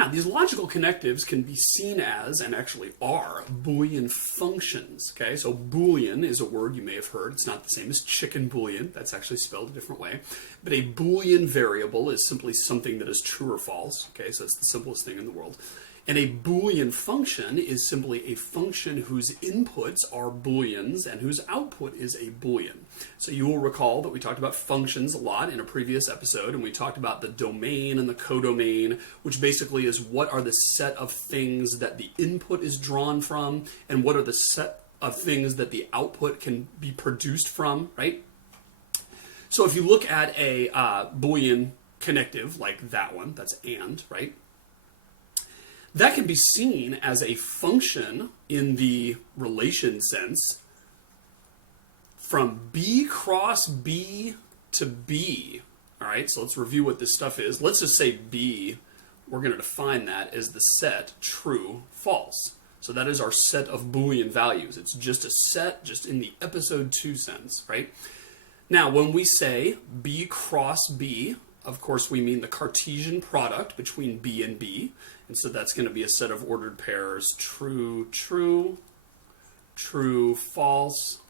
Now, these logical connectives can be seen as, and actually are, Boolean functions. Okay, so Boolean is a word you may have heard. It's not the same as chicken bouillon. That's actually spelled a different way. But a Boolean variable is simply something that is true or false. Okay, so it's the simplest thing in the world. And a Boolean function is simply a function whose inputs are Booleans and whose output is a Boolean. So you will recall that we talked about functions a lot in a previous episode, and we talked about the domain and the codomain, which basically is what are the set of things that the input is drawn from, and what are the set of things that the output can be produced from, right? So if you look at a Boolean connective like that one, that's and, right? That can be seen as a function in the relation sense from B cross B to B. All right, so let's review what this stuff is. Let's just say B, we're going to define that as the set true, false. So that is our set of Boolean values. It's just a set, just in the episode 2 sense, right? Now, when we say B cross B, of course, we mean the Cartesian product between B and B. And so that's going to be a set of ordered pairs, true, true, true, false,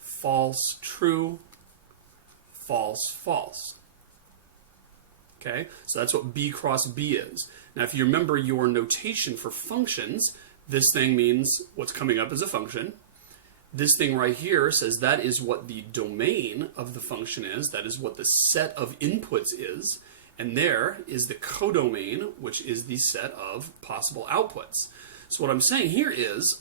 false, true, false, false. Okay, so that's what B cross B is. Now, if you remember your notation for functions, this thing means what's coming up as a function. This thing right here says that is what the domain of the function is. That is what the set of inputs is. And there is the codomain, which is the set of possible outputs. So what I'm saying here is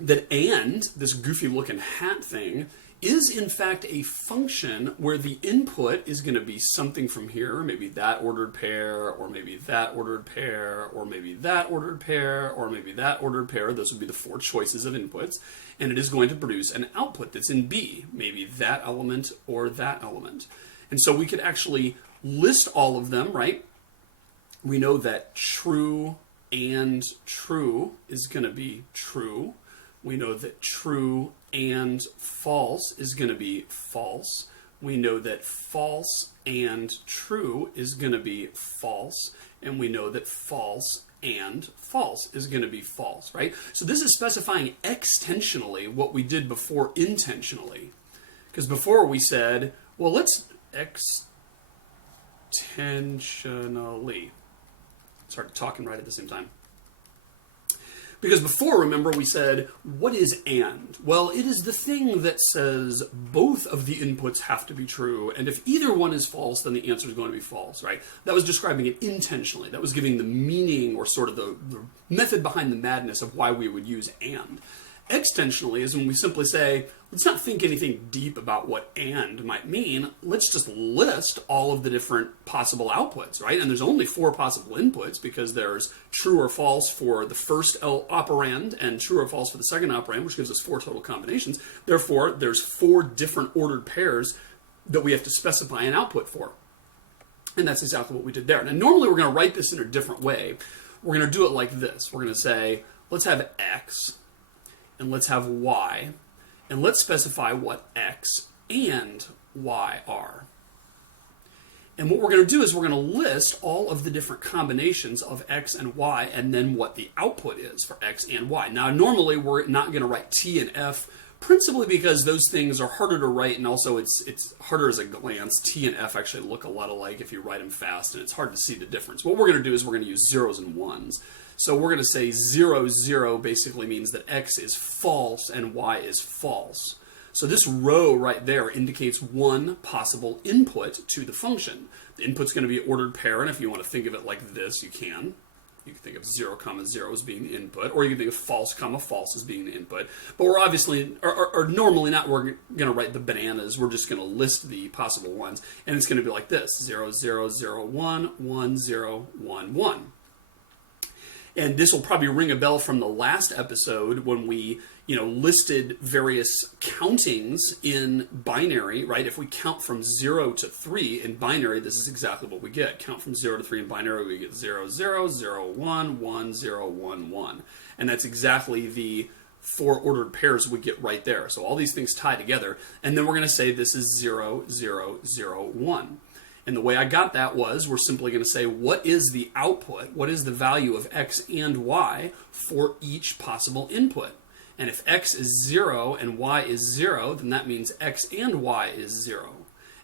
that and, this goofy looking hat thing, is in fact a function where the input is going to be something from here, maybe that ordered pair, or maybe that ordered pair, or maybe that ordered pair, or maybe that ordered pair. Those would be the 4 choices of inputs. And it is going to produce an output that's in B, maybe that element or that element. And so we could actually list all of them, right? We know that true and true is going to be true. We know that true and false is going to be false. We know that false and true is going to be false. And we know that false and false is going to be false, right? So this is specifying extensionally what we did before intentionally. Because before we said, well, let's extensionally. Start talking right at the same time. Because before, remember, we said, what is and? Well, it is the thing that says both of the inputs have to be true, and if either one is false, then the answer is going to be false, right? That was describing it intentionally. That was giving the meaning or sort of the method behind the madness of why we would use and. Extensionally is when we simply say, let's not think anything deep about what and might mean. Let's just list all of the different possible outputs, right? And there's only 4 possible inputs because there's true or false for the first operand and true or false for the second operand, which gives us 4 total combinations. Therefore, there's 4 different ordered pairs that we have to specify an output for. And that's exactly what we did there. Now, normally we're going to write this in a different way. We're going to do it like this. We're going to say, let's have x, and let's have y, and let's specify what x and y are. And what we're going to do is we're going to list all of the different combinations of x and y, and then what the output is for x and y. Now, normally we're not going to write t and f, principally because those things are harder to write, and also it's harder as a glance. T and f actually look a lot alike if you write them fast, and it's hard to see the difference. What we're going to do is we're going to use zeros and ones. So we're going to say 0, 0 basically means that x is false and y is false. So this row right there indicates one possible input to the function. The input's going to be an ordered pair, and if you want to think of it like this, you can. You can think of 0, 0 as being the input, or you can think of false, false as being the input. But we're obviously, or normally not, we're going to write the bananas. We're just going to list the possible ones, and it's going to be like this: 0, 0, 0, 1, 1, 0, 1, 1. And this will probably ring a bell from the last episode when we, listed various countings in binary, right? If we count from 0 to 3 in binary, this is exactly what we get. Count from 0 to 3 in binary, we get 0, 0, 0, 1, 1, 0, 1, 1. And that's exactly the 4 ordered pairs we get right there. So all these things tie together. And then we're going to say this is 0, 0, 0, 1. And the way I got that was we're simply going to say what is the output, what is the value of x and y for each possible input. And if x is 0 and y is 0, then that means x and y is 0.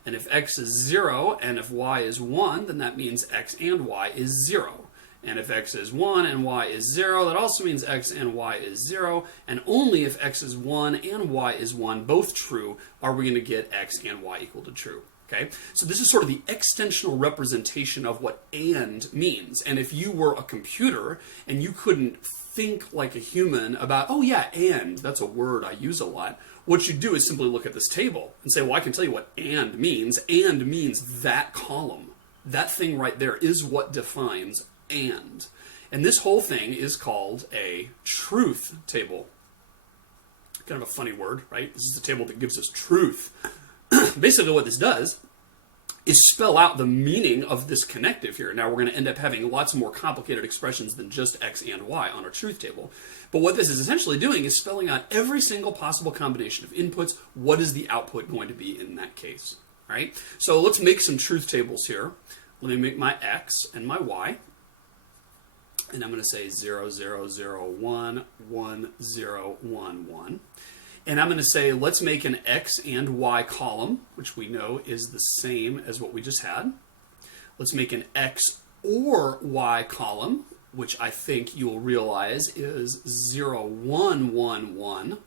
And if x is 0 and if y is 1, then that means x and y is 0. And if x is 1 and y is 0, that also means x and y is 0. And only if x is 1 and y is 1, both true, are we going to get x and y equal to true. Okay? So this is sort of the extensional representation of what and means. And if you were a computer and you couldn't think like a human about, oh yeah, and, that's a word I use a lot, what you do is simply look at this table and say, well, I can tell you what and means. And means that column. That thing right there is what defines and. And this whole thing is called a truth table. Kind of a funny word, right? This is the table that gives us truth. Basically what this does is spell out the meaning of this connective here. Now we're going to end up having lots more complicated expressions than just x and y on our truth table. But what this is essentially doing is spelling out every single possible combination of inputs. What is the output going to be in that case? All right? So let's make some truth tables here. Let me make my x and my y. And I'm going to say 0, 0, 0, 1, 1, 0, 1, 1. And I'm going to say, let's make an x and y column, which we know is the same as what we just had. Let's make an x or y column, which I think you'll realize is 0, 1, 1, 1.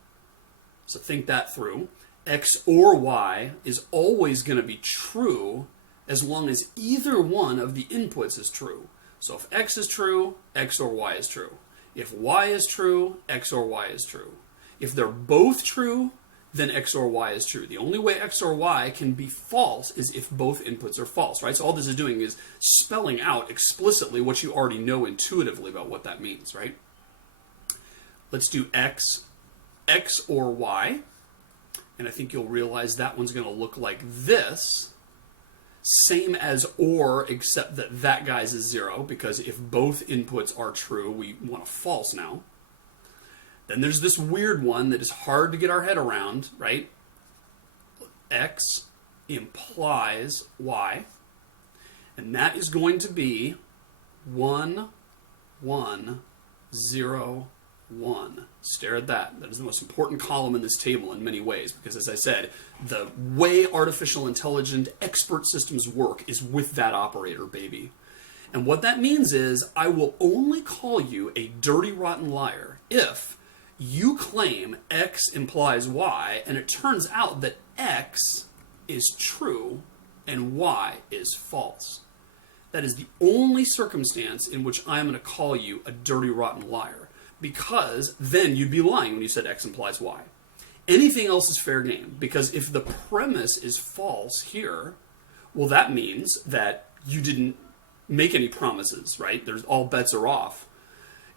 So think that through. X or y is always going to be true as long as either one of the inputs is true. So if x is true, x or y is true. If y is true, x or y is true. If they're both true, then x or y is true. The only way x or y can be false is if both inputs are false, right? So all this is doing is spelling out explicitly what you already know intuitively about what that means, right? Let's do x or y. And I think you'll realize that one's going to look like this. Same as or, except that that guy's is 0, because if both inputs are true, we want a false now. Then there's this weird one that is hard to get our head around, right? X implies y. And that is going to be 1, 1, 0, 1. Stare at that. That is the most important column in this table in many ways, because as I said, the way artificial intelligent expert systems work is with that operator, baby. And what that means is I will only call you a dirty, rotten liar if you claim x implies y, and it turns out that x is true and y is false. That is the only circumstance in which I'm going to call you a dirty, rotten liar, because then you'd be lying when you said x implies y. Anything else is fair game, because if the premise is false here, well, that means that you didn't make any promises, right? There's all bets are off.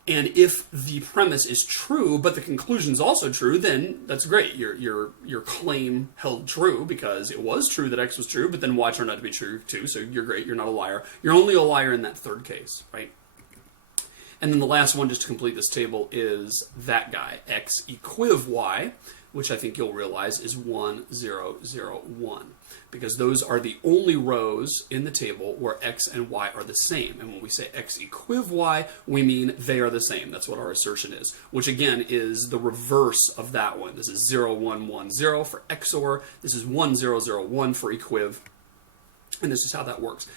And if the premise is true, but the conclusion is also true, then that's great. Your claim held true because it was true that x was true, but then y turned out to be true too, so you're great. You're not a liar. You're only a liar in that third case, right? And then the last one, just to complete this table, is that guy, x equiv y, which I think you'll realize is 1, 0, 0, 1. Because those are the only rows in the table where x and y are the same. And when we say x equiv y, we mean they are the same. That's what our assertion is, which again is the reverse of that one. This is 0, 1, 1, 0 for XOR. This is 1, 0, 0, 1 for equiv. And this is how that works.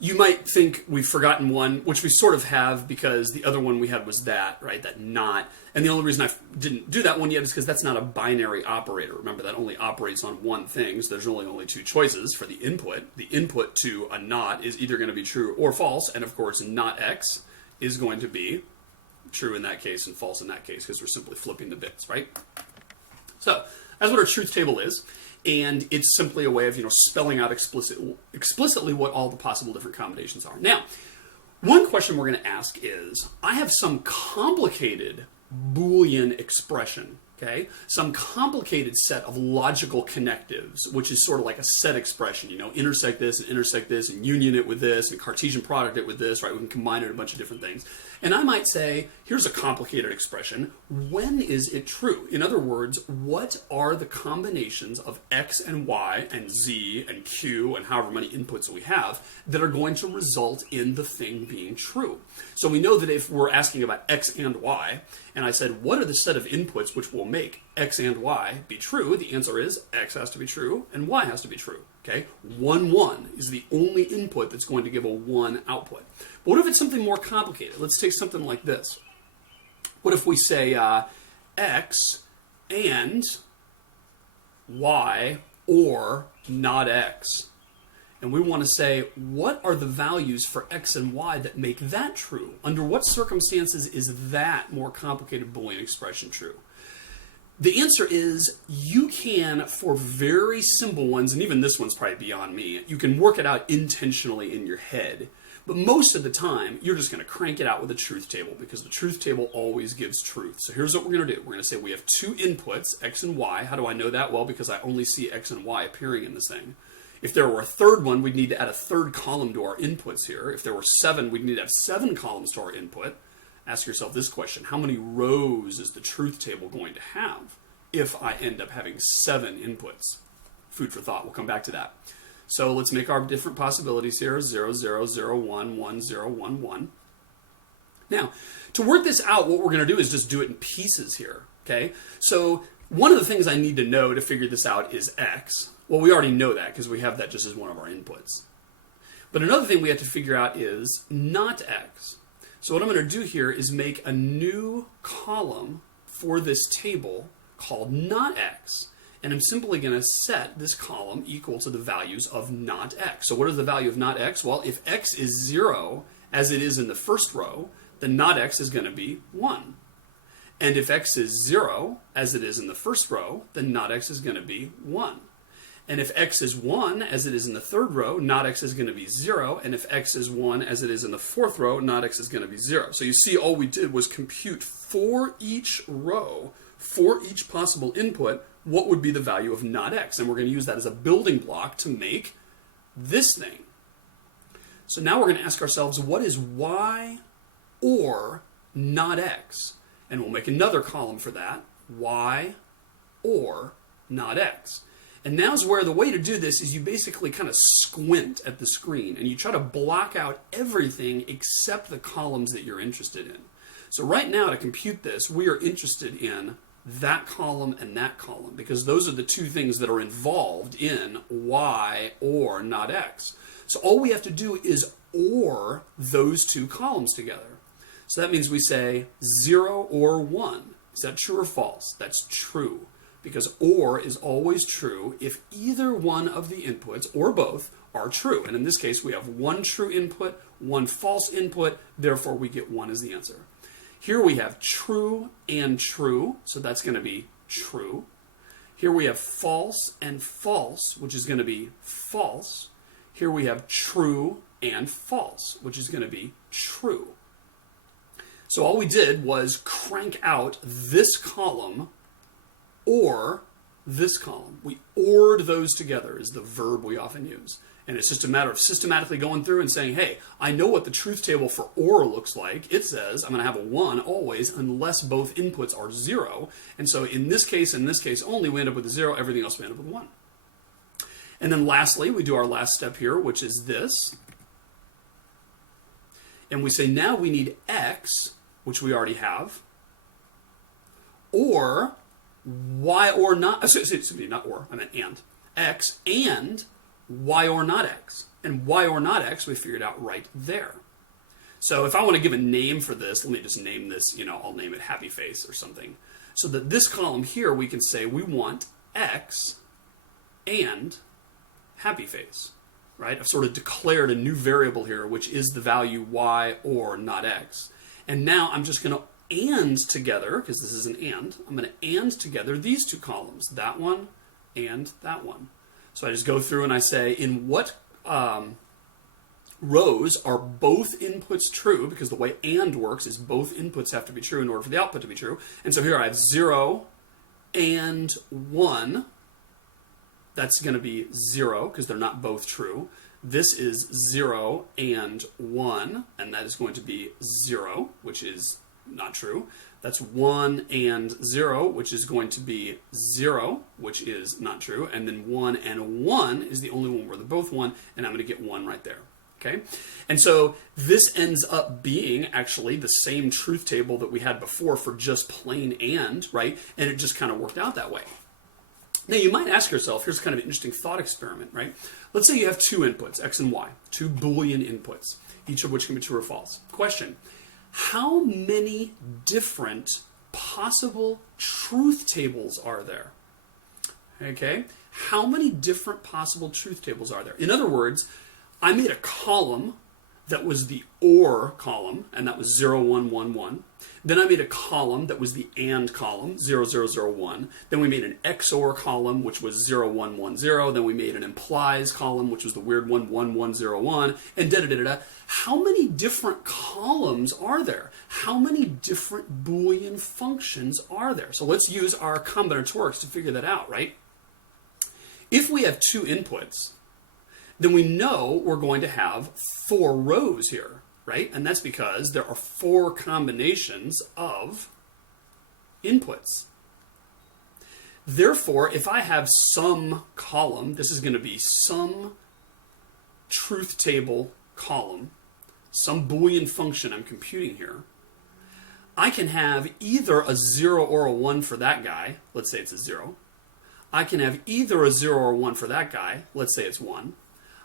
You might think we've forgotten one, which we sort of have, because the other one we had was that, right? That not. And the only reason I didn't do that one yet is because that's not a binary operator. Remember, that only operates on one thing, so there's only two choices for the input. The input to a not is either going to be true or false, and of course, not x is going to be true in that case and false in that case, because we're simply flipping the bits, right? So that's what our truth table is. And it's simply a way of, spelling out explicitly what all the possible different combinations are. Now, one question we're going to ask is, I have some complicated Boolean expression, Okay, some complicated set of logical connectives, which is sort of like a set expression, intersect this and union it with this and Cartesian product it with this, right? We can combine it in a bunch of different things. And I might say, here's a complicated expression. When is it true? In other words, what are the combinations of x and y and z and q and however many inputs we have that are going to result in the thing being true? So we know that if we're asking about x and y, and I said, what are the set of inputs which will make x and y be true? The answer is x has to be true and y has to be true. Okay, 1, 1 is the only input that's going to give a 1 output. But what if it's something more complicated? Let's take something like this. What if we say x and y or not x? And we want to say, what are the values for x and y that make that true? Under what circumstances is that more complicated Boolean expression true? The answer is you can, for very simple ones, and even this one's probably beyond me, you can work it out intentionally in your head. But most of the time, you're just going to crank it out with a truth table because the truth table always gives truth. So here's what we're going to do. We're going to say we have 2 inputs, x and y. How do I know that? Well, because I only see x and y appearing in this thing. If there were a third one, we'd need to add a third column to our inputs here. If there were 7, we'd need to have 7 columns to our input. Ask yourself this question: how many rows is the truth table going to have if I end up having 7 inputs? Food for thought. We'll come back to that. So let's make our different possibilities here. 0, 0, 0, 1, 1, 0, 1, 1. Now, to work this out, what we're going to do is just do it in pieces here. Okay? So one of the things I need to know to figure this out is x. Well, we already know that because we have that just as one of our inputs. But another thing we have to figure out is not x. So what I'm going to do here is make a new column for this table called not x. And I'm simply going to set this column equal to the values of not x. So what is the value of not x? Well, if x is 0, as it is in the first row, then not x is going to be 1. And if x is 0, as it is in the first row, then not x is going to be 1. And if x is 1, as it is in the third row, not x is going to be 0. And if x is 1, as it is in the fourth row, not x is going to be 0. So you see all we did was compute for each row, for each possible input, what would be the value of not x. And we're going to use that as a building block to make this thing. So now we're going to ask ourselves, what is y or not x? And we'll make another column for that, y or not x. And now's where the way to do this is you basically kind of squint at the screen and you try to block out everything except the columns that you're interested in. So right now to compute this, we are interested in that column and that column because those are the 2 things that are involved in y or not x. So all we have to do is OR those 2 columns together. So that means we say 0 or 1. Is that true or false? That's true. Because OR is always true if either one of the inputs, or both, are true. And in this case, we have 1 true input, 1 false input, therefore we get 1 as the answer. Here we have true and true, so that's going to be true. Here we have false and false, which is going to be false. Here we have true and false, which is going to be true. So all we did was crank out this column or this column. We ORed those together is the verb we often use. And it's just a matter of systematically going through and saying, hey, I know what the truth table for OR looks like. It says I'm going to have a 1 always unless both inputs are 0. And so in this case only, we end up with a 0. Everything else we end up with 1. And then lastly, we do our last step here, which is this. And we say now we need x, which we already have, or y or not, excuse me, not or, I meant and, x and y or not x. And y or not x we figured out right there. So if I want to give a name for this, let me just name this, I'll name it happy face or something. So that this column here we can say we want x and happy face, right? I've sort of declared a new variable here, which is the value y or not x. And now I'm just going to and together, because this is an and, I'm going to and together these 2 columns, that one and that one. So I just go through and I say, in what rows are both inputs true? Because the way and works is both inputs have to be true in order for the output to be true. And so here I have 0 and 1, that's going to be 0 because they're not both true. This is 0 and 1, and that is going to be 0, which is not true. That's 1 and 0, which is going to be 0, which is not true. And then 1 and 1 is the only one where they're both 1, and I'm going to get 1 right there. Okay? And so this ends up being actually the same truth table that we had before for just plain and, right? And it just kind of worked out that way. Now, you might ask yourself, here's kind of an interesting thought experiment, right? Let's say you have two inputs, x and y, two Boolean inputs, each of which can be true or false. Question, how many different possible truth tables are there? Okay, how many different possible truth tables are there? In other words, I made a column that was the OR column, and that was 0, 1, 1, 1. Then I made a column that was the AND column, 0, 0, 0, 1. Then we made an XOR column, which was 0, 1, 1, 0. Then we made an implies column, which was the weird one, 1, 1, 0, 1, and da-da-da-da-da. How many different columns are there? How many different Boolean functions are there? So let's use our combinatorics to figure that out, right? If we have two inputs, then we know we're going to have 4 rows here, right? And that's because there are 4 combinations of inputs. Therefore, if I have some column, this is going to be some truth table column, some Boolean function I'm computing here, I can have either a 0 or a 1 for that guy. Let's say it's a 0. I can have either a 0 or 1 for that guy. Let's say it's 1.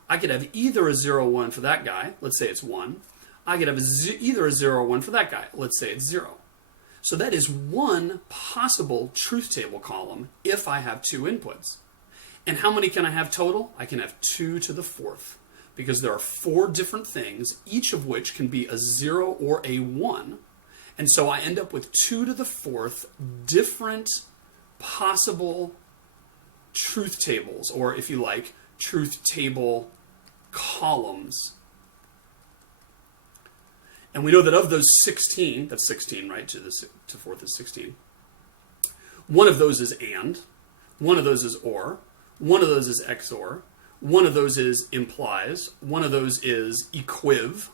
I could have either a 0 or 1 for that guy. Let's say it's 1. I could have either a 0 or 1 for that guy. Let's say it's 0. So that is one possible truth table column if I have two inputs. And how many can I have total? I can have 2 to the 4th, because there are 4 different things, each of which can be a 0 or a 1. And so I end up with 2 to the 4th different possible truth tables, or if you like, truth table columns. And we know that of those 16, that's 16, right? To 4th is 16. One of those is AND. One of those is OR. One of those is XOR. One of those is implies. One of those is equiv.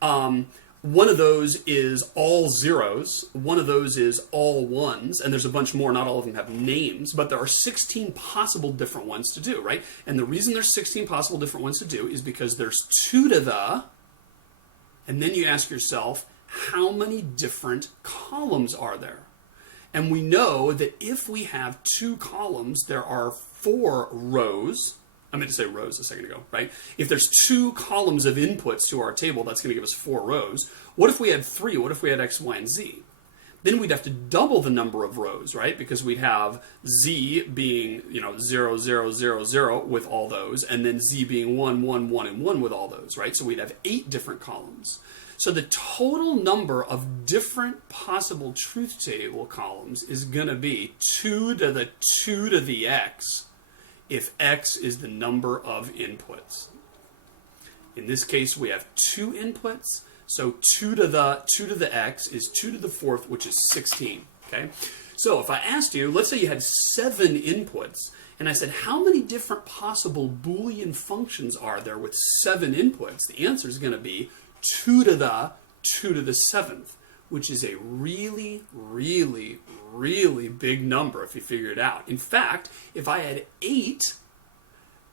One of those is all zeros. One of those is all ones. And there's a bunch more. Not all of them have names, but there are 16 possible different ones to do, right? And the reason there's 16 possible different ones to do is because there's 2 to the, and then you ask yourself, how many different columns are there? And we know that if we have 2 columns, there are 4 rows. I meant to say rows a second ago, right? If there's 2 columns of inputs to our table, that's going to give us 4 rows. What if we had 3? What if we had X, Y, and Z? Then we'd have to double the number of rows, right? Because we'd have Z being, 0, 0, 0, 0 with all those, and then Z being 1, 1, 1, and 1 with all those, right? So we'd have 8 different columns. So the total number of different possible truth table columns is going to be 2 to the 2 to the X, if X is the number of inputs. In this case, we have 2 inputs, so 2 to the X is 2 to the 4th, which is 16. Okay? So if I asked you, let's say you had 7 inputs, and I said, how many different possible Boolean functions are there with 7 inputs? The answer is going to be 2 to the 7th, which is a really, really, really big number if you figure it out. In fact, if I had 8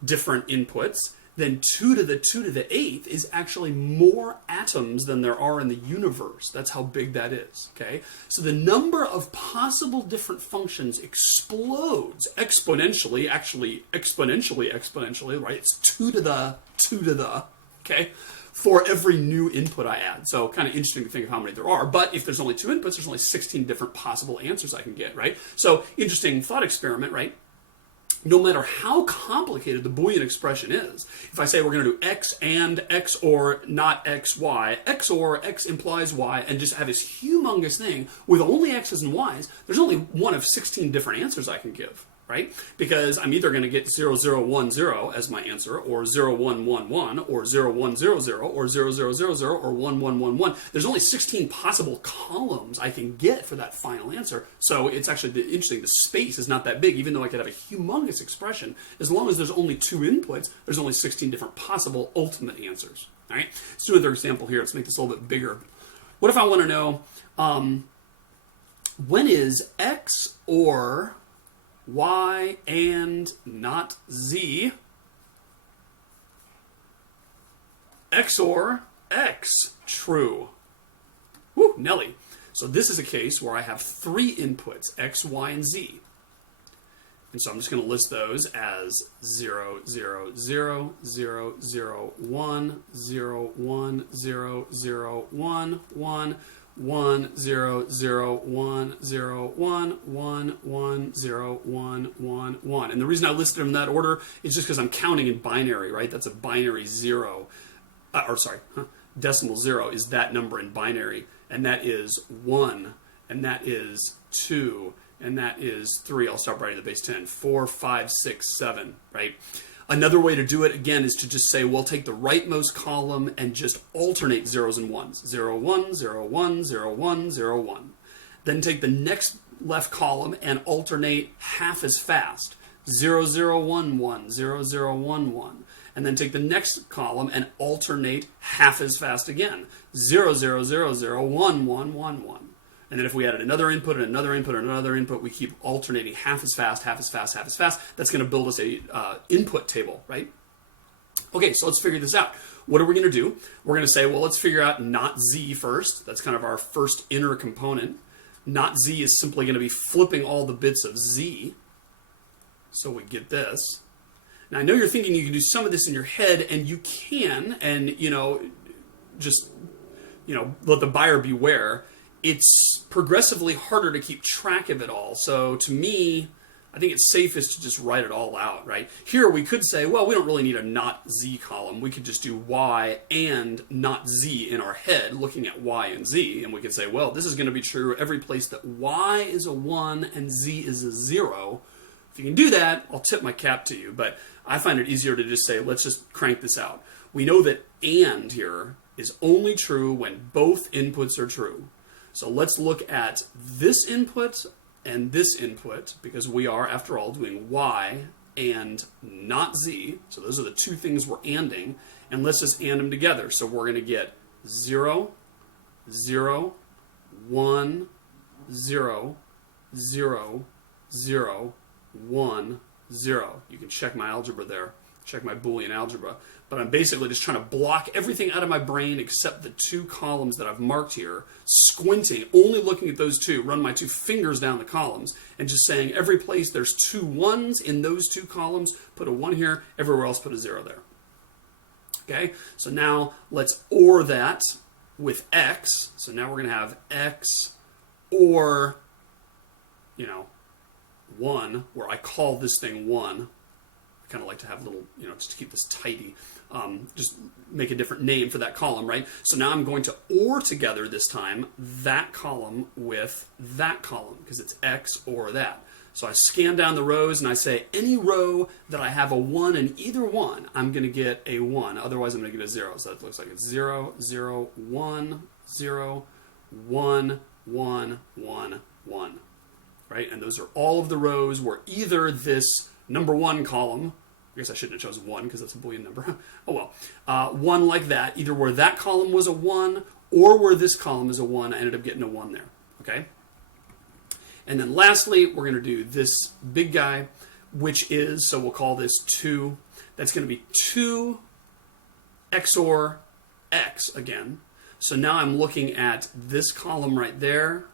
different inputs, then 2 to the 8th is actually more atoms than there are in the universe. That's how big that is, okay? So the number of possible different functions explodes exponentially, actually exponentially, right? It's 2 to the, okay? For every new input I add. So kind of interesting to think of how many there are. But if there's only 2 inputs, there's only 16 different possible answers I can get, right? So interesting thought experiment, right? No matter how complicated the Boolean expression is, if I say we're going to do X and X or not X, Y, X or X implies Y, and just have this humongous thing with only X's and Y's, there's only one of 16 different answers I can give, right? Because I'm either going to get 0010 as my answer, or 0111, or 0100, or 0000, or 1111. There's only 16 possible columns I can get for that final answer. So it's actually interesting. The space is not that big, even though I could have a humongous expression. As long as there's only 2 inputs, there's only 16 different possible ultimate answers. All right? Let's do another example here. Let's make this a little bit bigger. What if I want to know when is X or Y and not Z XOR X true? Woo, Nelly. So this is a case where I have 3 inputs, X, Y, and Z. And so I'm just going to list those as 0, 0, 0, 0, 0, 1, 0, 1, 0, 0, 1, 1, 1, 0, 0, 1, 0, 1, 1, 1, 0, 1, 1, 1. And the reason I listed them in that order is just because I'm counting in binary, right? That's a binary 0. Decimal 0 is that number in binary. And that is 1. And that is 2. And that is 3. I'll stop writing the base 10. 4, 5, 6, 7, right? Another way to do it, again, is to just say, well, take the rightmost column and just alternate zeros and ones. 0, 1, 0, 1, 0, 1, 0, 1. Then take the next left column and alternate half as fast. 0, 0, 1, 1, 0, 0, 1, 1. And then take the next column and alternate half as fast again. 0, 0, 0, 0, 1, 1, 1, 1. And then if we added another input and another input and another input, we keep alternating half as fast, half as fast, half as fast. That's going to build us a input table, right? Okay, so let's figure this out. What are we going to do? We're going to say, well, let's figure out not Z first. That's kind of our first inner component. Not Z is simply going to be flipping all the bits of Z. So we get this. Now, I know you're thinking you can do some of this in your head, and you can, and, just, let the buyer beware. It's progressively harder to keep track of it all. So to me, I think it's safest to just write it all out, right? Here we could say, well, we don't really need a not Z column. We could just do Y and not Z in our head, looking at Y and Z. And we could say, well, this is going to be true every place that Y is a 1 and Z is a 0. If you can do that, I'll tip my cap to you. But I find it easier to just say, let's just crank this out. We know that AND here is only true when both inputs are true. So let's look at this input and this input, because we are, after all, doing Y and not Z. So those are the 2 things we're ANDing. And let's just AND them together. So we're going to get 0, 0, 1, 0, 0, 0, 1, 0. You can check my algebra there. Check my Boolean algebra. But I'm basically just trying to block everything out of my brain except the 2 columns that I've marked here, squinting, only looking at those 2, run my 2 fingers down the columns, and just saying every place there's 2 1s in those 2 columns, put a 1 here, everywhere else put a 0 there. Okay, so now let's OR that with X. So now we're going to have X or, 1, where I call this thing 1. Kind of like to have a little, just to keep this tidy, just make a different name for that column, right? So now I'm going to OR together this time that column with that column, because it's X or that. So I scan down the rows and I say any row that I have a 1 in either one, I'm going to get a 1. Otherwise, I'm going to get a 0. So that looks like it's 0, 0, 1, 0, 1, 1, 1, 1. Right? And those are all of the rows where either this number 1 column, I guess I shouldn't have chosen 1 because that's a Boolean number. Oh well. 1 like that, either where that column was a 1 or where this column is a 1, I ended up getting a 1 there. Okay? And then lastly, we're going to do this big guy, which is, so we'll call this 2. That's going to be 2 XOR X again. So now I'm looking at this column right there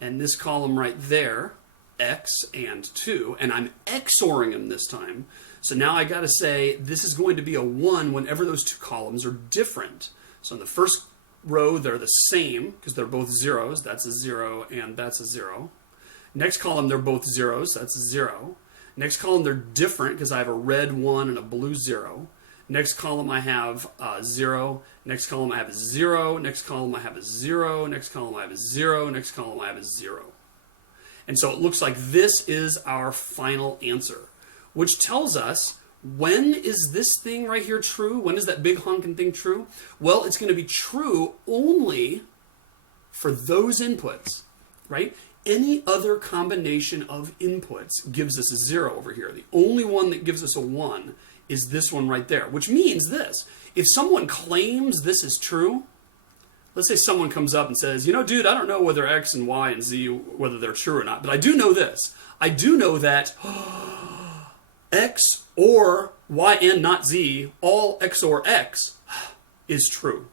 and this column right there, X and 2, and I'm XORing them this time. So now I got to say this is going to be a 1 whenever those 2 columns are different. So in the first row, they're the same because they're both zeros. That's a 0 and that's a 0. Next column, they're both zeros. That's a 0. Next column, they're different because I have a red 1 and a blue 0. Next column, I have 0. Next column, I have a 0. Next column, I have a 0. Next column, I have a 0. Next column, I have a 0. And so it looks like this is our final answer, which tells us, when is this thing right here true? When is that big honking thing true? Well, it's going to be true only for those inputs, right? Any other combination of inputs gives us a 0 over here. The only one that gives us a 1 is this one right there, which means this. If someone claims this is true, let's say someone comes up and says, you know, dude, I don't know whether X and Y and Z, whether they're true or not, but I do know this. I do know that X or Y and not Z, all X or X, is true.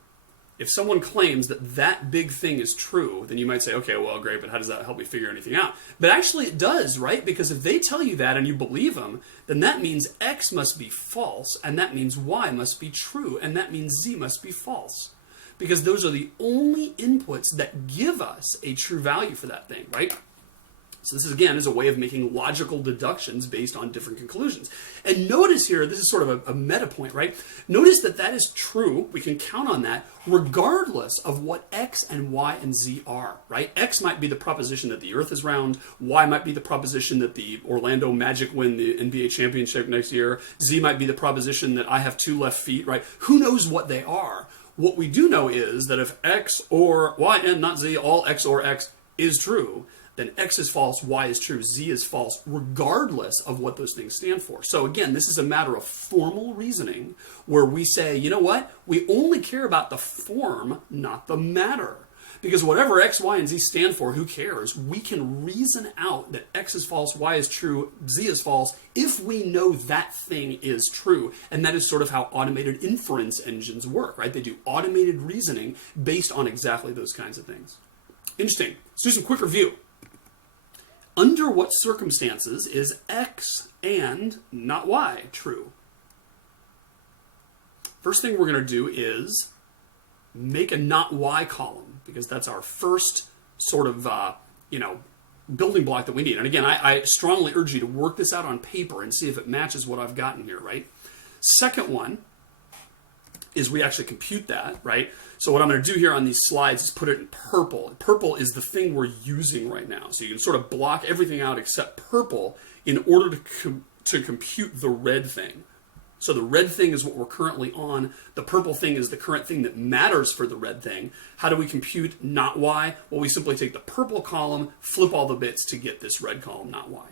If someone claims that that big thing is true, then you might say, okay, well, great, but how does that help me figure anything out? But actually it does, right? Because if they tell you that and you believe them, then that means X must be false, and that means Y must be true, and that means Z must be false. Because those are the only inputs that give us a true value for that thing, right? So this, again, is a way of making logical deductions based on different conclusions. And notice here, this is sort of a meta point, right? Notice that that is true. We can count on that regardless of what X and Y and Z are, right? X might be the proposition that the Earth is round. Y might be the proposition that the Orlando Magic win the NBA championship next year. Z might be the proposition that I have 2 left feet, right? Who knows what they are? What we do know is that if X or Y and not Z, all X or X is true, then X is false, Y is true, Z is false, regardless of what those things stand for. So again, this is a matter of formal reasoning where we say, you know what? We only care about the form, not the matter. Because whatever X, Y, and Z stand for, who cares? We can reason out that X is false, Y is true, Z is false, if we know that thing is true. And that is sort of how automated inference engines work, right? They do automated reasoning based on exactly those kinds of things. Interesting. Let's do some quick review. Under what circumstances is X and not Y true? First thing we're going to do is make a not Y column, because that's our first sort of, building block that we need. And again, I strongly urge you to work this out on paper and see if it matches what I've gotten here, right? Second one is we actually compute that, right? So what I'm going to do here on these slides is put it in purple. Purple is the thing we're using right now. So you can sort of block everything out except purple in order to compute the red thing. So the red thing is what we're currently on. The purple thing is the current thing that matters for the red thing. How do we compute not Y? Well, we simply take the purple column, flip all the bits to get this red column, not Y.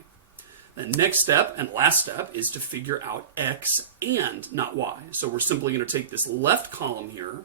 The next step and last step is to figure out X and not Y. So we're simply going to take this left column here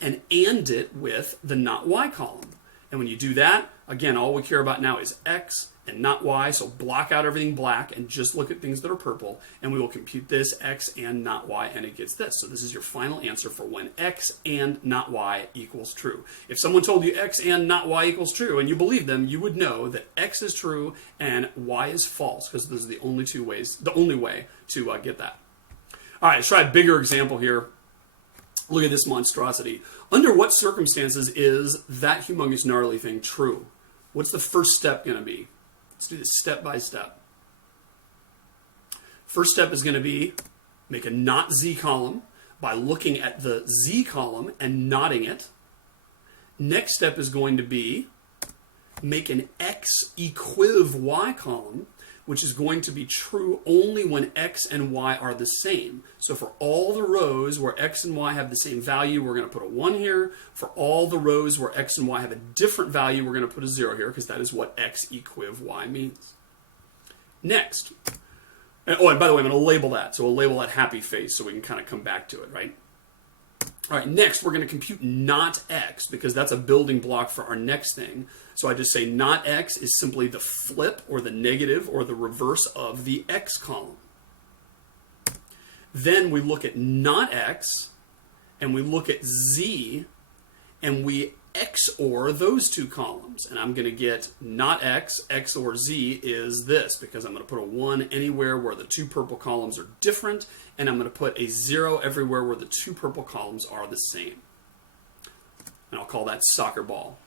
and it with the not Y column. And when you do that, again, all we care about now is X and not Y. So block out everything black and just look at things that are purple. And we will compute this X and not Y, and it gets this. So this is your final answer for when X and not Y equals true. If someone told you X and not Y equals true and you believe them, you would know that X is true and Y is false, because those are the only way to get that. All right, let's try a bigger example here. Look at this monstrosity. Under what circumstances is that humongous gnarly thing true? What's the first step going to be? Let's do this step by step. First step is going to be make a not Z column by looking at the Z column and knotting it. Next step is going to be make an X equiv Y column, which is going to be true only when X and Y are the same. So for all the rows where X and Y have the same value, we're going to put a 1 here. For all the rows where X and Y have a different value, we're going to put a 0 here, because that is what X equiv Y means. Next. And by the way, I'm going to label that. So we'll label that happy face so we can kind of come back to it, right? All right, next we're going to compute not X, because that's a building block for our next thing. So I just say not X is simply the flip or the negative or the reverse of the X column. Then we look at not X and we look at Z and we XOR those two columns. And I'm going to get not X, XOR Z is this, because I'm going to put a 1 anywhere where the two purple columns are different, and I'm going to put a 0 everywhere where the two purple columns are the same. And I'll call that soccer ball.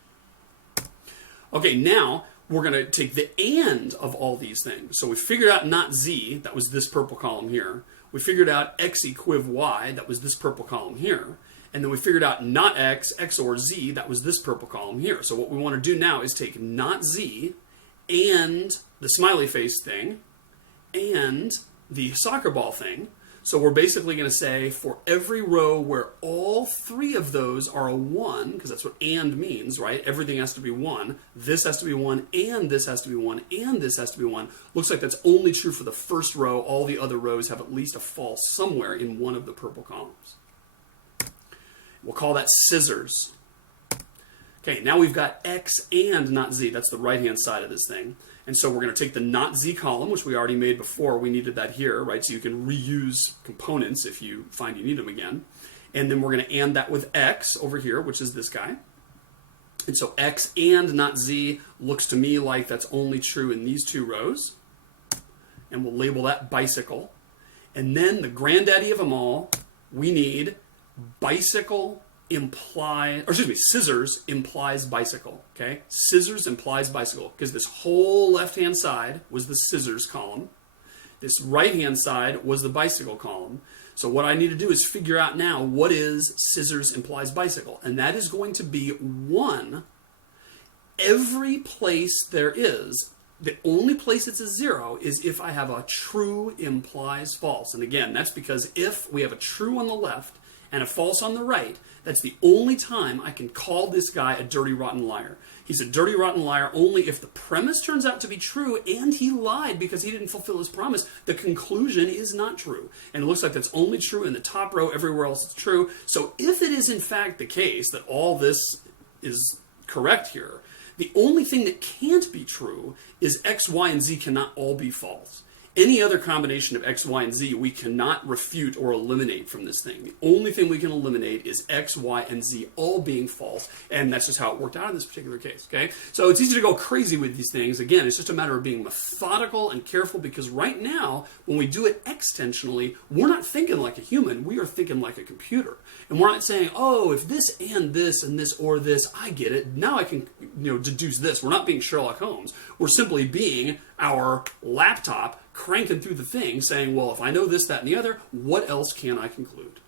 Okay, now we're going to take the and of all these things. So we figured out not Z, that was this purple column here. We figured out X equiv Y, that was this purple column here. And then we figured out not X, XOR Z, that was this purple column here. So what we want to do now is take not Z and the smiley face thing, and the soccer ball thing. So we're basically going to say for every row where all three of those are a 1, because that's what and means, right? Everything has to be 1. This has to be 1, and this has to be 1, and this has to be 1. Looks like that's only true for the first row. All the other rows have at least a false somewhere in one of the purple columns. We'll call that scissors. Okay, now we've got X and not Z. That's the right-hand side of this thing. And so we're going to take the not Z column, which we already made before. We needed that here, right? So you can reuse components if you find you need them again. And then we're going to and that with X over here, which is this guy. And so X and not Z looks to me like that's only true in these two rows. And we'll label that bicycle. And then the granddaddy of them all, we need bicycle scissors implies bicycle, okay? Scissors implies bicycle, because this whole left-hand side was the scissors column. This right-hand side was the bicycle column. So what I need to do is figure out now what is scissors implies bicycle. And that is going to be 1 every place there is. The only place it's a 0 is if I have a true implies false. And again, that's because if we have a true on the left and a false on the right, that's the only time I can call this guy a dirty, rotten liar. He's a dirty, rotten liar only if the premise turns out to be true and he lied because he didn't fulfill his promise. The conclusion is not true. And it looks like that's only true in the top row. Everywhere else it's true. So if it is in fact the case that all this is correct here, the only thing that can't be true is X, Y, and Z cannot all be false. Any other combination of X, Y, and Z we cannot refute or eliminate from this thing. The only thing we can eliminate is X, Y, and Z all being false, and that's just how it worked out in this particular case, okay? So it's easy to go crazy with these things. Again, it's just a matter of being methodical and careful, because right now, when we do it extensionally, we're not thinking like a human, we are thinking like a computer. And we're not saying, oh, if this and this or this, I get it, now I can deduce this. We're not being Sherlock Holmes. We're simply being our laptop cranking through the thing saying, well, if I know this, that, and the other, what else can I conclude?